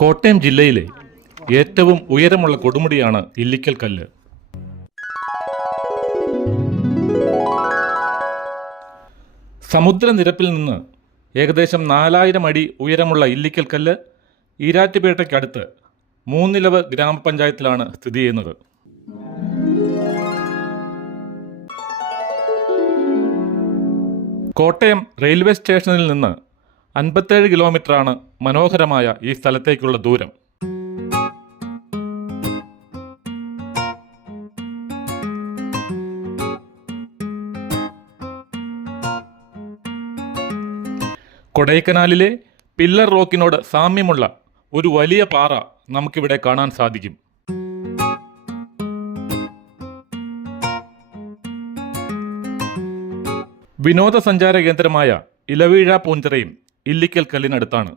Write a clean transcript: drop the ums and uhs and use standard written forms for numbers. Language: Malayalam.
കോട്ടയം ജില്ലയിലെ ഏറ്റവും ഉയരമുള്ള കൊടുമുടിയാണ് ഇല്ലിക്കൽ കല്ല്. സമുദ്രനിരപ്പിൽ നിന്ന് ഏകദേശം 4000 അടി ഉയരമുള്ള ഇല്ലിക്കൽ കല്ല് ഈരാറ്റുപേട്ടയ്ക്കടുത്ത് മൂന്നിലവ് ഗ്രാമപഞ്ചായത്തിലാണ് സ്ഥിതി ചെയ്യുന്നത്. കോട്ടയം റെയിൽവേ സ്റ്റേഷനിൽ നിന്ന് 57 കിലോമീറ്ററാണ് മനോഹരമായ ഈ സ്ഥലത്തേക്കുള്ള ദൂരം. കൊടൈക്കനാലിലെ പില്ലർ റോക്കിനോട് സാമ്യമുള്ള ഒരു വലിയ പാറ നമുക്കിവിടെ കാണാൻ സാധിക്കും. വിനോദസഞ്ചാര കേന്ദ്രമായ ഇലവീഴ പൂഞ്ചിറയും ഇല്ലിക്കൽ കല്ലിനടുത്താണ്.